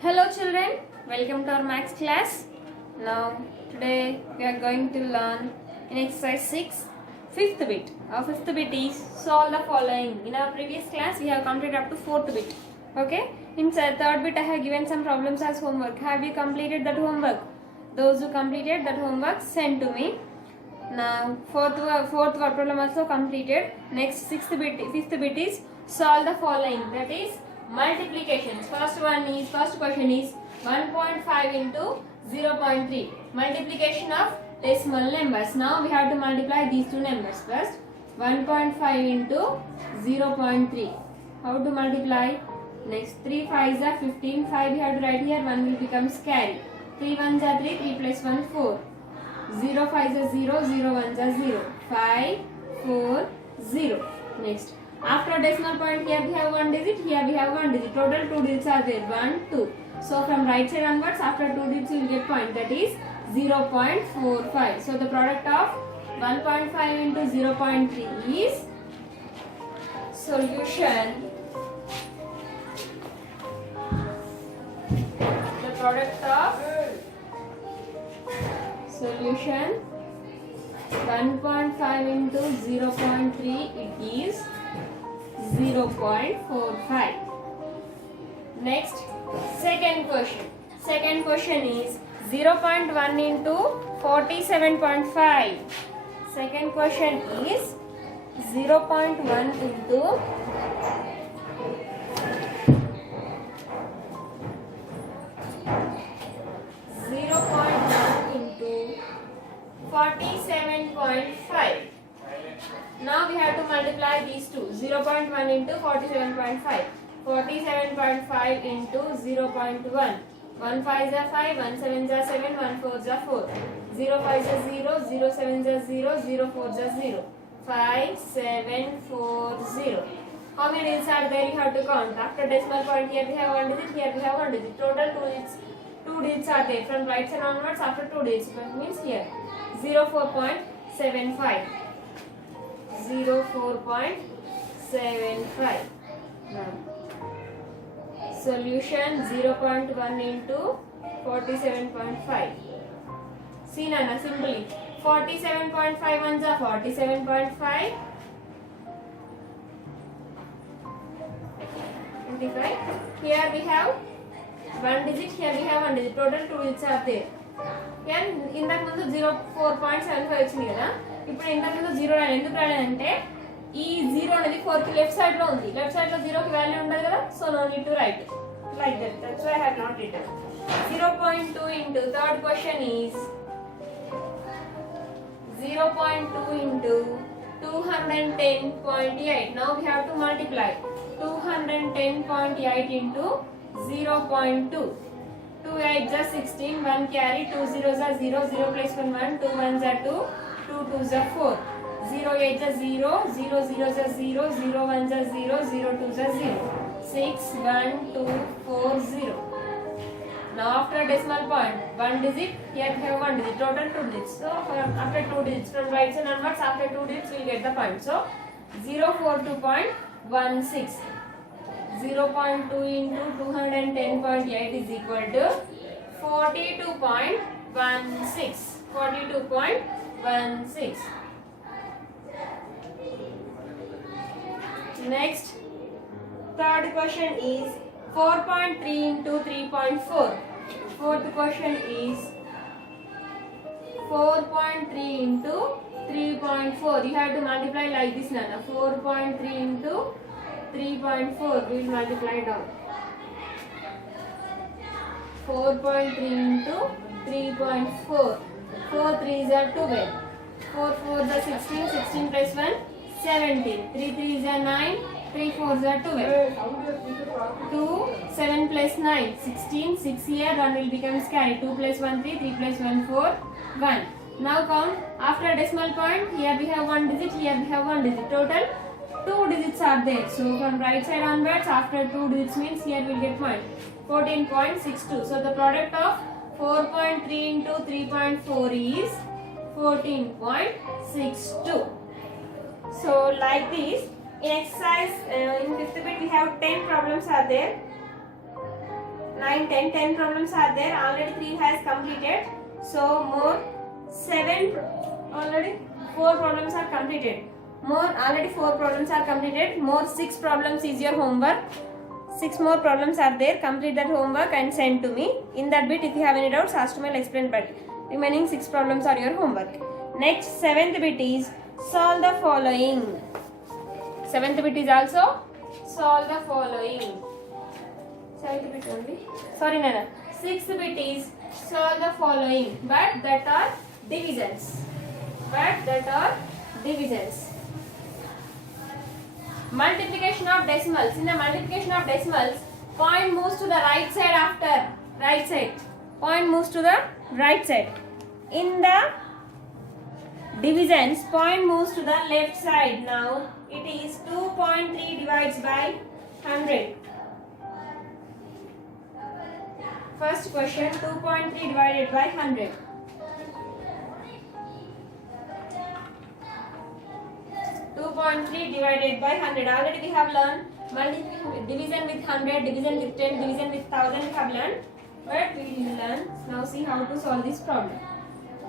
Hello children, welcome to our maths class. Now today we are going to learn in exercise 6 fifth bit. Our fifth bit is solve the following. In our previous class we have completed up to fourth bit. Okay, in third bit I have given some problems as homework. Have you completed that homework? Those who completed that homework send to me. Now fourth problem also completed. Next fifth bit is solve the following, that is multiplications. First question is 1.5 into 0.3, multiplication of decimal numbers. Now we have to multiply these two numbers. First 1.5 into 0.3, how to multiply? Next 3 5s are 15, 5 we have to write here, 1 will become carry. 3 1s are 3, 3 plus 1 4, 0 5s are 0, 0 1s are 0, 5 4 0. Next, after decimal point, here we have one digit, here we have one digit. Total 2 digits are there, 1 2. So from right side onwards, after 2 digits you will get point, that is 0.45. So the product of 1.5 into 0.3 is solution. The product of solution 1.5 into 0.3, it is 0.45. Next, second question. Second question is 0.1 into 47.5. Second question is 0.1 into 47.5. Now we have to multiply these two. 0.1 into 47.5. 47.5 into 0.1. 1 5 is 5, 1 7 is 7, 1 4 is 4. 0 5 is 0, 0 7 is 0, 0 4 is 0. 5 7 4 0. How many digits are there? You have to count. After decimal point, here we have one digit, here we have one digit. Total 2 digits are there. From right side onwards, after 2 digits, it means here 04.75. 04.75. Now, solution 0.1 into 47.5. See Nana, simply 47.5 ones are 47.5. 25. Here we have one digit, here we have one digit. Total 2 digits are there. ఇంతకు ముందు 04.75 వచ్చింది కదా, ఇప్పుడు ఇంతకు ముందు 0 ఎందుకు రాలేదంటే ఈ 0 అనేది 4 కి లెఫ్ట్ సైడ్ లో ఉంది. లెఫ్ట్ సైడ్ లో 0 కి వాల్యూ ఉండదు కదా, so no need to write like that. That's why I have not written. 0.2 into third question is 0.2 into 210.8. Now we have to multiply 210.8 into 0.2. 2 8s are 16, 1 carry, 2 zeros are 0, 0 plus 1 1, 2 1s are 2, 2 2s are 4, 0 8s are 0, 0 zeros are 0, 0 1s are 0, 0 2s are 0, 6 1 2 4 0. Now after decimal point, one digit, here we have one digit, total 2 digits. So after 2 digits, from right side onwards, after 2 digits we will get the point. So 042.16. 0.2 into 210.8 is equal to 42.16. 42.16. Next, third question is 4.3 into 3.4. Fourth question is 4.3 into 3.4. You have to multiply like this, Nana. 4.3 into 3.4, we will multiply down. 4.3 into 3.4. 4 3s are 12. 4 4s are 16. 16 plus 1, 17. 3 3s are 9. 3 4s are 12. 2 7 plus 9, 16. 6 here, 1 will become carry. 2 plus 1 3, 3 plus 1 4, 1. Now count. After decimal point, here we have one digit, here we have one digit. Total 2 digits are there. So from right side onwards, after 2 digits means here we will get point 14.62. So the product of 4.3 into 3.4 is 14.62. So like this, in exercise in fifth bit we have 10 problems are there. 9, 10. 10 problems are there. Already 3 has completed. So more 7. Already 4 problems are completed. Already 4 problems are completed. More 6 problems is your homework. 6 more problems are there. Complete that homework and send to me. In that bit, if you have any doubts, ask to me. I'll explain. But remaining 6 problems are your homework. Next, 7th bit is solve the following. 7th bit is also solve the following. 7th bit only. Sorry, Nana. 6th bit is solve the following. But that are divisions. Multiplication of decimals. In the multiplication of decimals, point moves to the right side after right side. Point moves to the right side. In the divisions, point moves to the left side. Now it is 2.3 divides by 100. First question, 2.3 divided by 100. 2.3 divided by 100. Already we have learned division with 100, division with 10, division with 1000 we have learned. But we will learn. Now see how to solve this problem.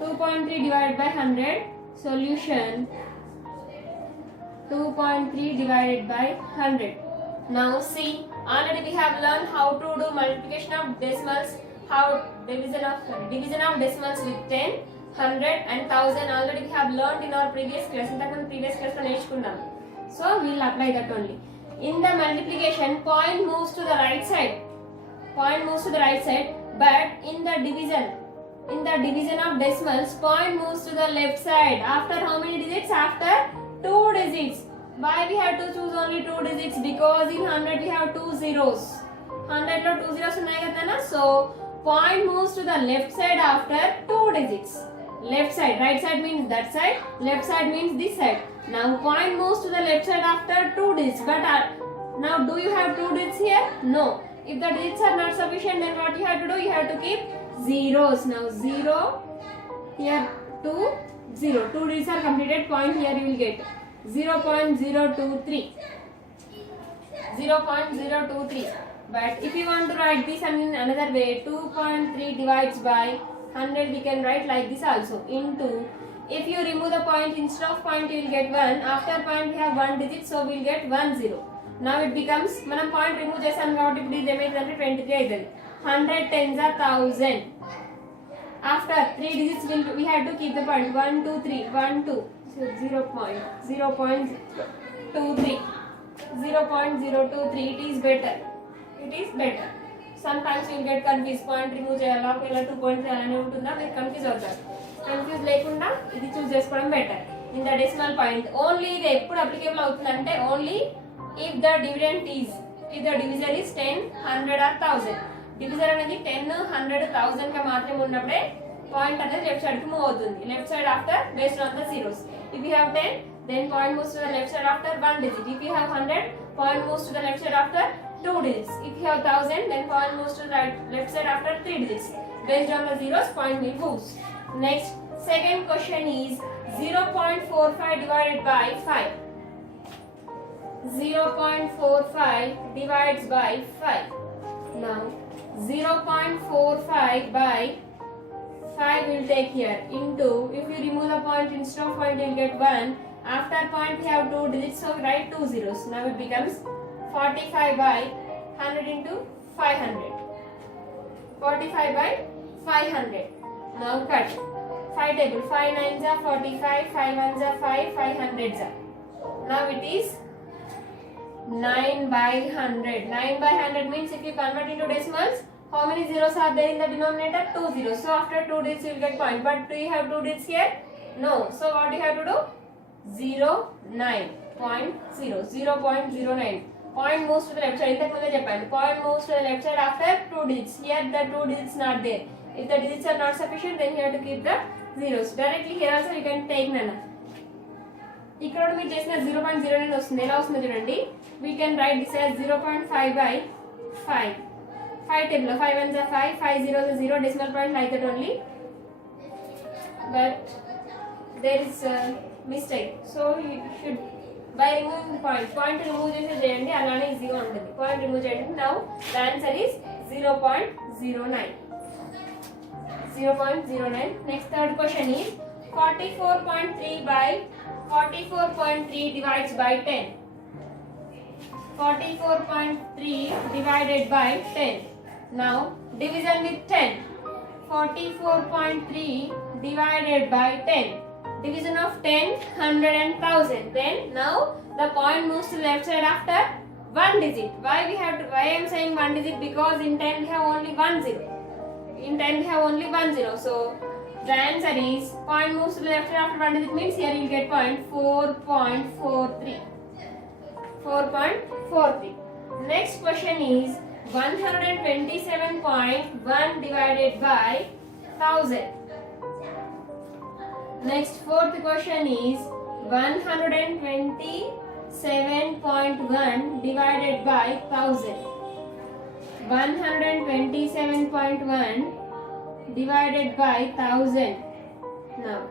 2.3 divided by 100. Solution 2.3 divided by 100. Now see, already we have learned how to do multiplication of decimals, how division of decimals with 10, 100 and 1000. Already we have learned in our previous class. In the previous class lo నేర్చుకున్నాం. So we will apply that only. In the multiplication, point moves to the right side. But in the division of decimals, point moves to the left side. After how many digits? After 2 digits. Why we have to choose only 2 digits? Because in 100 we have 2 zeros. 100 lo 2 zeros ఉన్నాయి కదా. So point moves to the left side after 2 digits. Left side, right side means that side, left side means this side. Now point moves to the left side after 2 digits. But now do you have 2 digits here? No. If the digits are not sufficient, then what you have to do? You have to keep zeros. Now 0 here 2 0. 2 digits are completed. Point here you will get 0.023. 0.023. But if you want to write this in another way, 2.3 divides by 100 we can write like this also. Into, if you remove the point, instead of point you will get 1. After point we have 1 digit, so we will get 1 0. Now it becomes, మనం point remove చేసాం కాబట్టి ఇప్పుడు ఇది ఏమైందంటే 23 అవుతుంది. 100 tens are 1000. After 3 digits we have to keep the point 1 2 3 1 2. So 0.023. 0.023. It is better. Sometimes you will get confused. Point remove చేయాలా ఇలా 2 points చేయాలని ఉంటుందా, మీరు కన్ఫ్యూజ్ అవుతారు. కన్ఫ్యూజ్ లేకుండా ఇది చూస్ చేసుకోవడం better. In the decimal point only ఇది ఎప్పుడు అప్లికేబుల్ అవుతుందంటే only if the division is 10, 100 or 1000. Division అనేది 10, 100, 1000 గా మాత్రమే ఉన్నప్పుడే పాయింట్ అనేది లెఫ్ట్ సైడ్ కి మూవ్ అవుతుంది. Left side after based on the zeros. If you have 10, then point moves to the left side after 1 digit. If you have 100, point moves to the left side after 2 digits. If you have 1000, then point moves to the left side after 3 digits. Based on the zeros, point will moves. Next, second question is 0.45 divided by 5. 0.45 divides by 5. Now 0.45 by 5 will take here into, if you remove the point, instead of point you will get 1. After point we have 2 digits, so write 2 zeros. Now it becomes 45 by 100 into 500. 45 by 500. Now cut. 5 table. 5 nines are 45, 5 ones are 5, 5 hundreds are. Now it is 9 by 100. 9 by 100 means if you convert into decimals, how many zeros are there in the denominator? 2 zeros. So after 2 digits you will get point. But do you have 2 digits here? No. So what do you have to do? 0.9. 0.09. Point moves to the left side. Point moves to the left side after 2 digits. Here the 2 digits not there. If the digits are not sufficient, then you have to keep the zeros. Directly here also you can take nana. ఇక్కడ మీరు చేసిన 0.09 వస్తుంది. ఎలా వస్తుందో చూడండి. We can write this as 0.5 by 5. 5 table. 5 ones are 5, 5 zeros are 0. Decimal point like that only. But there is a mistake. So you should, by removing the point remove చేసి చేయండి. అలానే ఈజీగా ఉంటుంది. Point remove చేయండి. Now the answer is 0.09. 0.09. Next third question is 44.3 by 44.3 divides by 10. 44.3 divided by 10. Now division with 10. 44.3 divided by 10. Division of 10, 100 and 1000. Then now the point moves to the left side after one digit. Why I am saying one digit? Because in 10 we have only one zero. In 10 we have only one zero. So the answer is point moves to the left side after one digit means here you will get point 4.43. 4.43. Next question is 127.1 divided by 1000. Next fourth question is 127.1 divided by 1000. 127.1 divided by 1000. Now,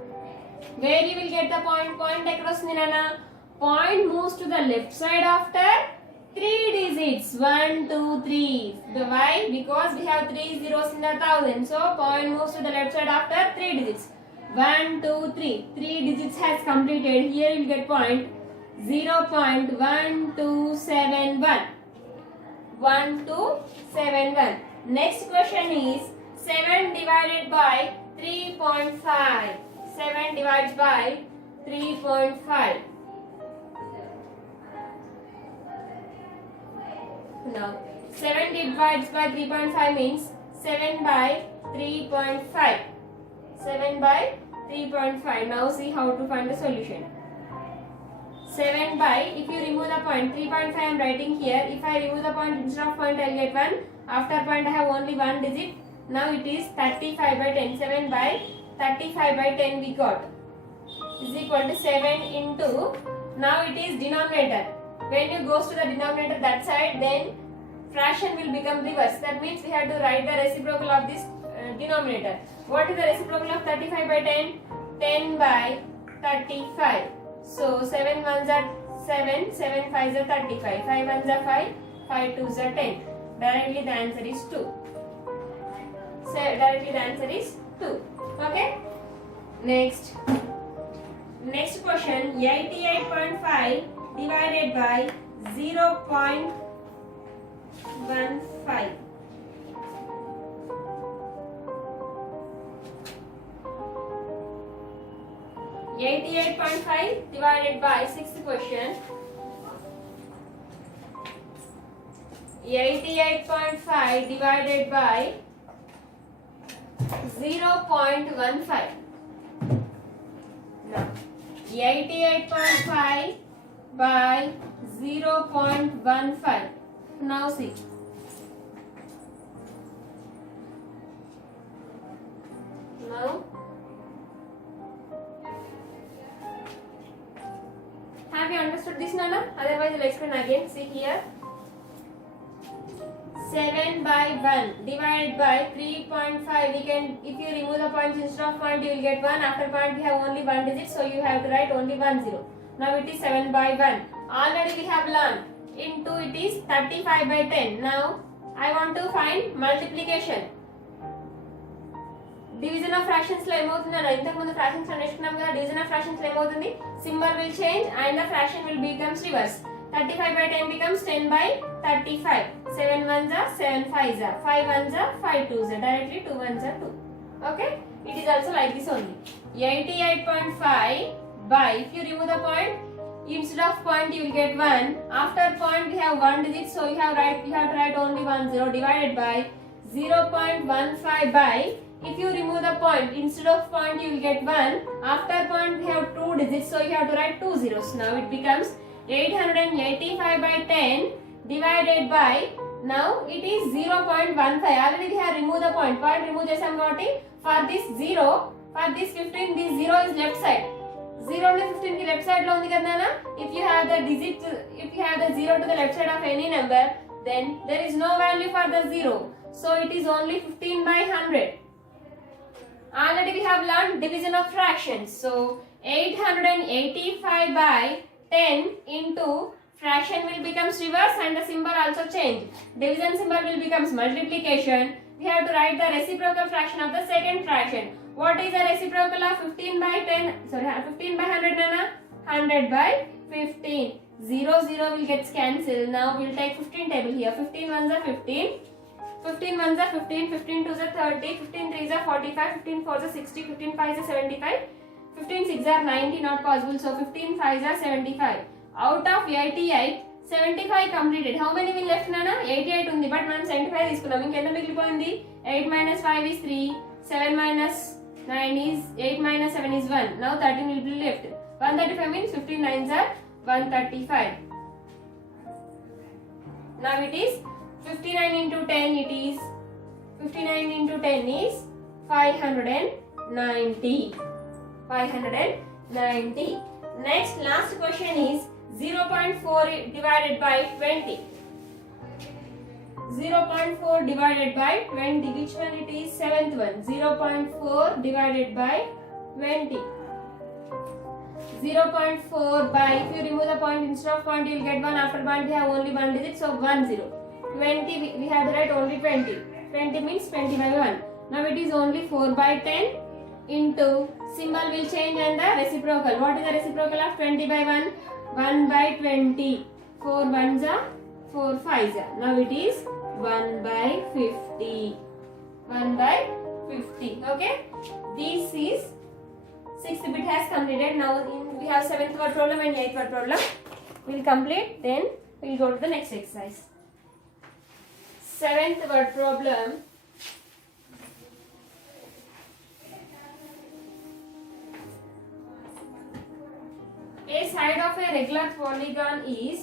where you will get the point? Point across Nirana. Point moves to the left side after 3 digits. 1, 2, 3. Why? Because we have 3 zeros in the 1000. So, point moves to the left side after 3 digits. 1, 2, 3. 3 digits has completed. Here you will get point 0.1271. 1271. Next question is 7 divided by 3.5. 7 divides by 3.5. Now 7 divides by 3.5 means 7 by 3.5. 7 by 3.5. Now see how to find the solution. 7 by, if you remove the point, 3.5 I am writing here. If I remove the point, instead of point I will get 1. After point I have only one digit. Now it is 35 by 10. 7 by 35 by 10 we got. Is equal to 7 into, now it is denominator. When you goes to the denominator that side, then fraction will become reverse. That means we have to write the reciprocal of this denominator. What is the reciprocal of 35 by 10? 10 by 35. So 7 ones are 7, 7 fives are 35, 5 ones are 5, 5 twos are 10. Directly the answer is 2. So directly the answer is 2. Okay? Next question, 88.5 divided by 0.15. 88.5 divided by 6th question. 88.5 divided by 0.15. Now 88.5 by 0.15. Now see. Now have you understood this, Nana? Otherwise I will explain again. See here. 7 by 1 divided by 3.5. We can, if you remove the points instead of point, you will get 1. After point we have only one digit, so you have to write only 1 0. Now it is 7 by 1. Already we have learned. Into it is 35 by 10. Now I want to find multiplication. Division of fractions లో ఏమవుతుందన్న ఇంతకు ముందు fractions లో నేర్చుకున్నాం కదా. Division of fractions లో ఏమవుతుంది, symbol will change and the fraction will becomes reverse. 35 by 10 becomes 10 by 35. 7 ones are 7 fives are 5 ones are 5 twos are directly 2 ones are 2. Okay, it is also like this only. 88.5 by, if you remove the point, instead of point you will get 1. After point we have one digit, so you have to write only 1 0 divided by 0.15 by, if you remove the point, instead of point you will get 1. After point we have two digits, so you have to write 2 zeros. Now it becomes 885 by 10 divided by, now it is 0.15. Already we have removed the point. Point remove chesam kabatti, for this 0, for this 15, this 0 is left side. 0 and 15 ki left side lo undi kada na. If you have the digit, if you have the 0 to the left side of any number, then there is no value for the 0. So it is only 15 by 100. Already we have learned division of fractions. So 885 by 10 into fraction will becomes reverse and the symbol also change. Division symbol will becomes multiplication. We have to write the reciprocal fraction of the second fraction. What is the reciprocal of 15 by 10? Sorry, 15 by 100 Nana? 100 by 15. 0, 0 will get cancelled. Now we will take 15 table here. 15 ones are 15. 15 ones are 15. 15 twos are 30. 15 threes are 45. 15 fours are 60. 15 fives are 75. 15 sixes are 90. Not possible. So 15 fives are 75. Out of 88, 75 completed. How many will left Nana? 88 undi. But మనం 75 తీసుకున్నాం. ఇంకెంత మిగిలిపోయింది? 8 minus 5 is 3. 7 minus 9 is 8 minus 7 is 1. Now 13 will be left. 135 means 15 nines are 135. Now it is 59 into 10. It is 59 into 10 is 590. 590. Next, last question is 0.4 divided by 20. 0.4 divided by 20. Which one it is? Seventh one. 0.4 divided by 20. 0.4 by, if you remove the point instead of point, you will get 1. After point, we have only one digit, so 1 0. 20, we have to write only 20. 20 means 20 by 1. Now it is only 4 by 10 into, symbol will change and the reciprocal. What is the reciprocal of 20 by 1? 1 by 20. 4 ones are 4 fives are. Now it is 1 by 50. 1 by 50. Okay. This is 6th bit has completed. Now we have 7th word problem and 8th word problem. We will complete. Then we will go to the next exercise. 7th word problem. A side of a regular polygon is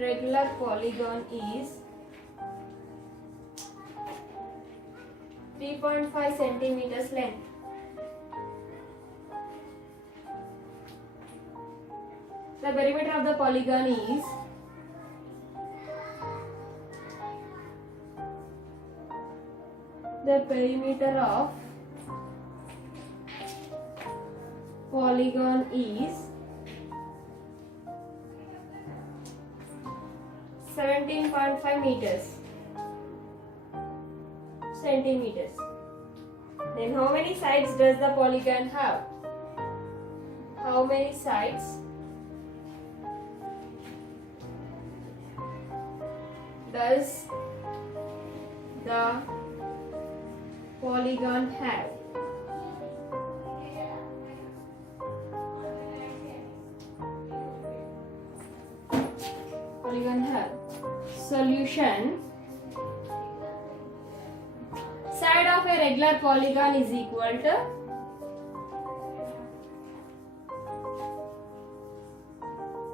regular polygon is 3.5 centimeters length. The perimeter of the polygon is the perimeter of polygon is 17.5 meters centimeters. Then how many sides does the polygon have? How many sides does the polygon have? Polygon have. Solution. Side of a regular polygon is equal to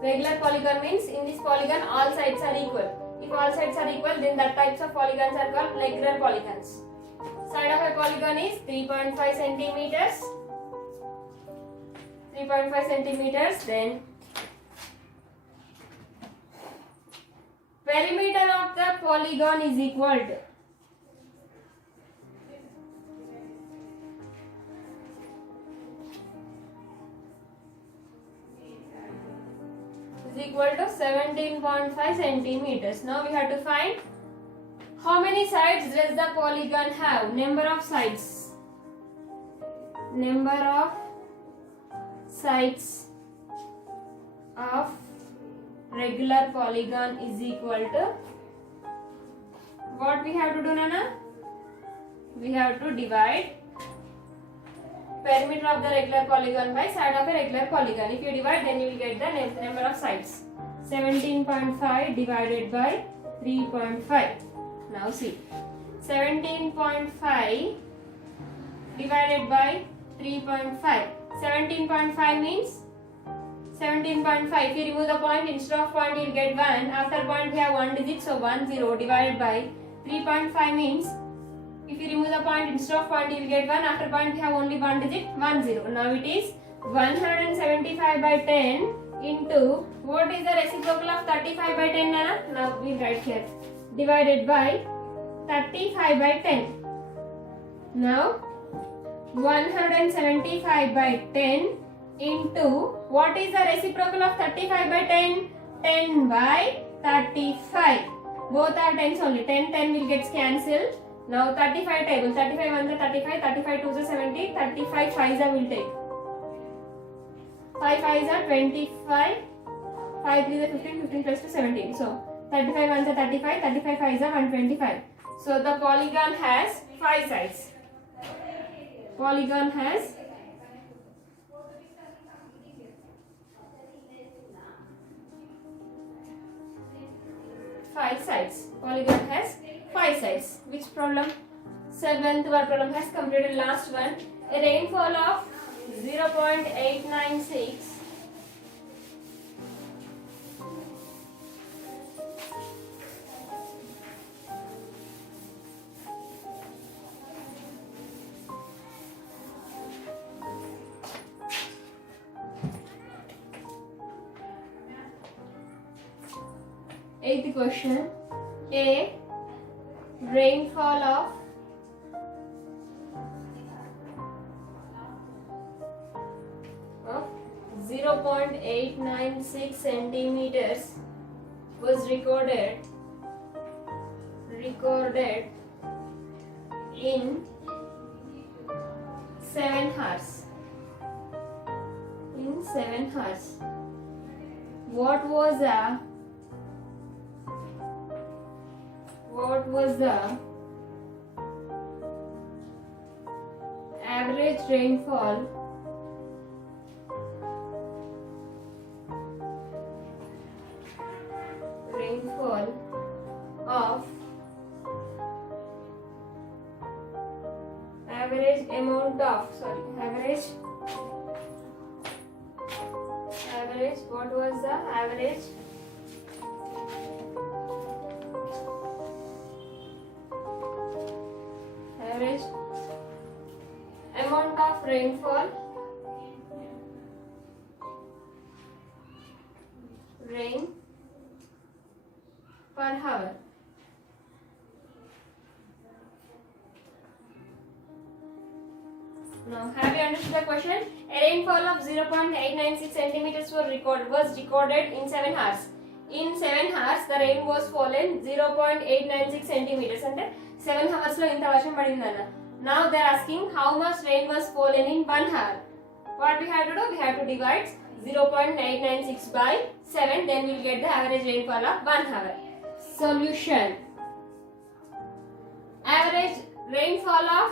regular polygon means in this polygon all sides are equal. If all sides are equal, then that types of polygons are called regular polygons. Side of a polygon is 3.5 centimeters. 3.5 centimeters. Then perimeter of the polygon is equal to equal to 17.5 centimeters. Now we have to find how many sides does the polygon have. Number of sides. Number of sides of regular polygon is equal to, what we have to do, Nana? We have to divide perimeter of the regular polygon by side of a regular polygon. If you divide, then you will get the number of sides. 17.5 divided by 3.5. Now see, 17.5 divided by 3.5. 17.5 means 17.5. If you remove the point, instead of point you will get 1. After point we have 1 digit, so 10 divided by 3.5 means if you remove the point, instead of point you will get 1. After point we have only 1 digit, 10. Now it is 175 by 10 into, what is the reciprocal of 35 by 10, Nana? Now we will write here, divided by 35 by 10. Now 175 by 10 into what is the reciprocal of 35 by 10? 10 by 35. Both are 10s only. 10 will get cancelled. Now 35 table. 35 1 is 35, 35 2 is 70, 35 5s I will take. 5 5s are 25, 5 3 is 15, 15 plus 2 17. So 35 1 is 35, 35 5s are 125. So the polygon has 5 sides. Polygon has 5 sides. Polygon has 5 sides. Which problem? 7th problem has completed. Last one. A rainfall of 0.896 Eighth question. A rainfall of 0.896 centimeters was recorded in 7 hours. In 7 hours. What was the average rainfall of what was the average amount of rain per hour? Now, have you understood the question? A rainfall of 0.896 centimeters was recorded in 7 hours. In 7 hours, the rain was fallen 0.896 centimeters. And 7 hours lo inta varsham padindana. Now they are asking how much rain was fallen in 1 hour. What we have to do? We have to divide 0.896 by 7. Then we will get the average rainfall of 1 hour. Solution. Average rainfall of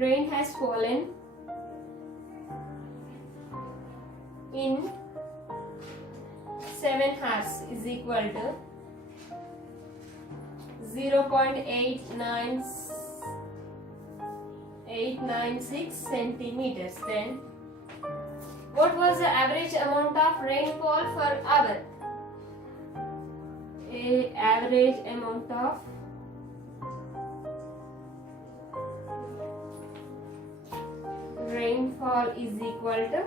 rain has fallen in 7 hours is equal to 0.896 centimeters. Then what was the average amount of rainfall per hour? Average amount of rainfall is equal to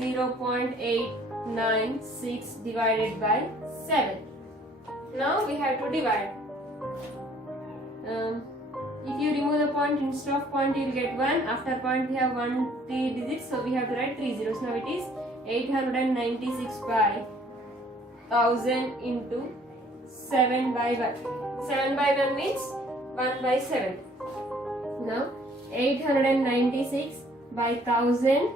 0.896 divided by 7. Now we have to divide. If you remove the point, instead of point you will get 1. After point we have 3 digits, so we have to write 3 zeros. Now it is 896 by 1000 into 7 by 1. 7 by 1 means 1 by 7. Now 896 by 1000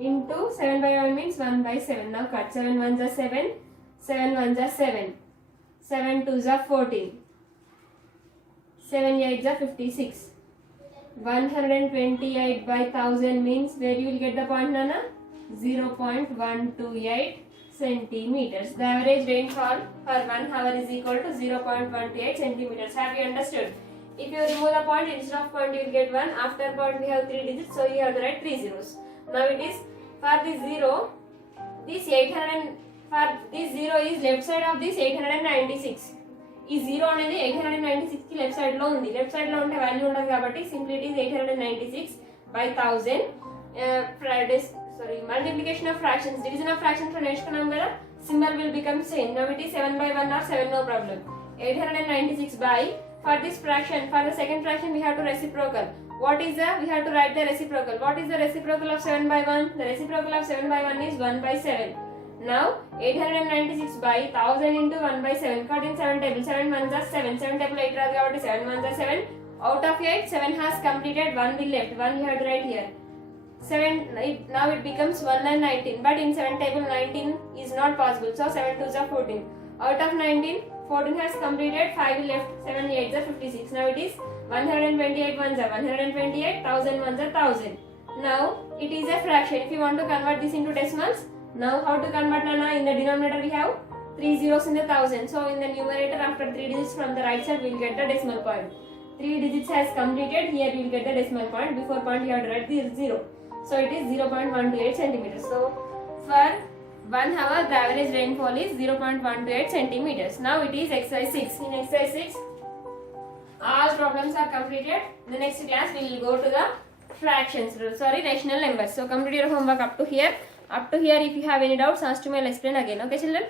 into 7 by 1 means 1 by 7. Now cut. 7 1s are 7, 7 1s are 7, 7 2s are 14, 7 8s are 56. 128 by 1000 means where you will get the point, Nana? 0.128 centimeters. The average rainfall per 1 hour is equal to 0.128 centimeters. Have you understood? If you remove the point, instead of point you will get 1. After point we have 3 digits, so you have to write 3 zeros. Now it is for this 0, this 800, for this 0 is left side of this 896. ఈ 0 అనేది 896 కి left side లో ఉంది. Left side లో ఉంటే value ఉండదు కాబట్టి simply it is 896 by 1000. sorry, multiplication of fractions, division of fractions నేర్చుకున్నాం కదా, symbol will become same. Now it is 7 by 1 or 7, no problem. 896 by, for this fraction, for the second fraction we have to reciprocal. What is the, we have to write the reciprocal. What is the reciprocal of 7 by 1? The reciprocal of 7 by 1 is 1 by 7. Now 896 by 1000 into 1 by 7. Cut in 7 table. 7 ones are 7. 7 table 8 రాదు కాబట్టి 7 ones are 7. Out of 8, 7 has completed. 1 will left. 1 you have to write here. 7, now it becomes 1 and 19. But in 7 table 19 is not possible. So 7 2s are 14. Out of 19, 14 has completed. 5 will left. 7 8s are 56. Now it is 128 ones are 128. 1000 ones are 1000. Now it is a fraction. If you want to convert this into decimals, now how to convert, Nana? In the denominator we have 3 zeros in the 1000. So in the numerator, after 3 digits from the right side, we will get the decimal point. 3 digits has completed. Here we will get the decimal point. Before point you have to write the 0. So it is 0.128 centimeters. So for 1 hour the average rainfall is 0.128 centimeters. Now it is exercise 6. In exercise 6, all problems are completed. In the next class we will go to the fractions, sorry, rational numbers. So complete your homework up to here. Up to here, if you have any doubts, ask me, I'll explain again. Okay children?